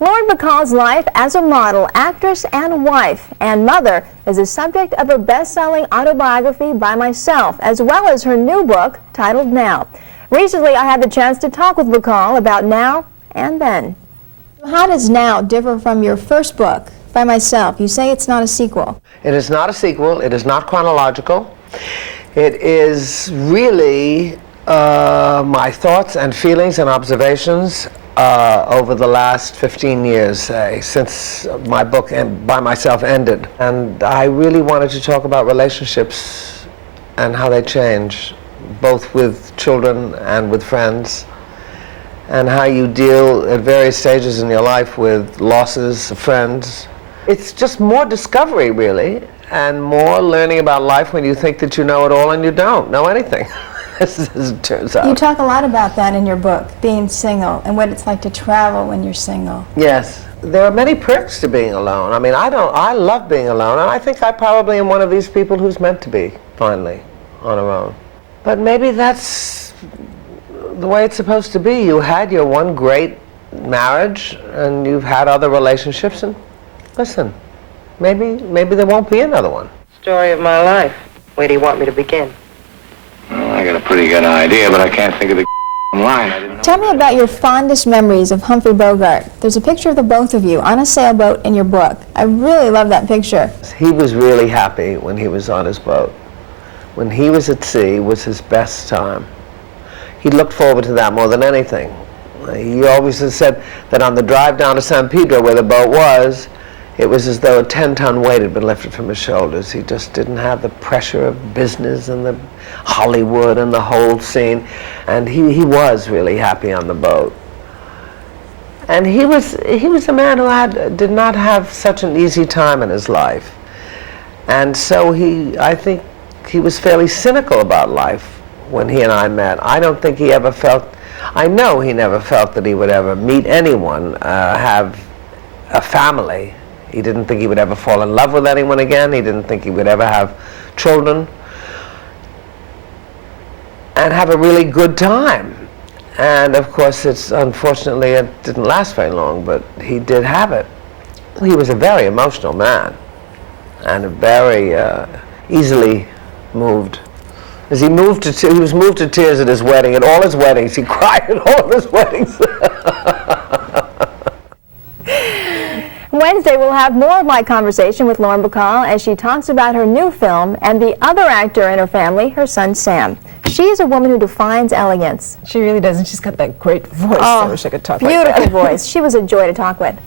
Lauren Bacall's life as a model, actress, and wife, and mother is the subject of a best-selling autobiography by myself, as well as her new book titled Now. Recently, I had the chance to talk with Bacall about Now and Then. How does Now differ from your first book, By Myself? You say it's not a sequel. It is not a sequel. It is not chronological. It is really my thoughts and feelings and observations over the last 15 years, say, since my book By Myself ended. And I really wanted to talk about relationships and how they change, both with children and with friends, and how you deal at various stages in your life with losses of friends. It's just more discovery, really, and more learning about life when you think that you know it all and you don't know anything, as it turns out. You talk a lot about that in your book, being single, and what it's like to travel when you're single. Yes. There are many perks to being alone. I mean, I love being alone, and I think I probably am one of these people who's meant to be, finally, on her own. But maybe that's the way it's supposed to be. You had your one great marriage, and you've had other relationships, and listen, maybe there won't be another one. Story of my life. Where do you want me to begin? Well, I got a pretty good idea, but I can't think of the line. Tell me about your fondest memories of Humphrey Bogart. There's a picture of the both of you on a sailboat in your book. I really love that picture. He was really happy when he was on his boat. When he was at sea was his best time. He looked forward to that more than anything. He always has said that on the drive down to San Pedro, where the boat was, it was as though a 10-ton weight had been lifted from his shoulders. He just didn't have the pressure of business and the Hollywood and the whole scene. And he was really happy on the boat. And he was a man who did not have such an easy time in his life. And so I think he was fairly cynical about life when he and I met. I don't think he ever felt, I know he never felt that he would ever meet anyone, have a family. He didn't think he would ever fall in love with anyone again. He didn't think he would ever have children and have a really good time. And of course, unfortunately, it didn't last very long, but he did have it. He was a very emotional man and a very easily moved. As he was moved to tears at his wedding. At all his weddings, he cried at all of his weddings. Wednesday, we'll have more of my conversation with Lauren Bacall as she talks about her new film and the other actor in her family, her son Sam. She is a woman who defines elegance. She really does, and she's got that great voice. I wish I could talk like that. Beautiful voice. She was a joy to talk with.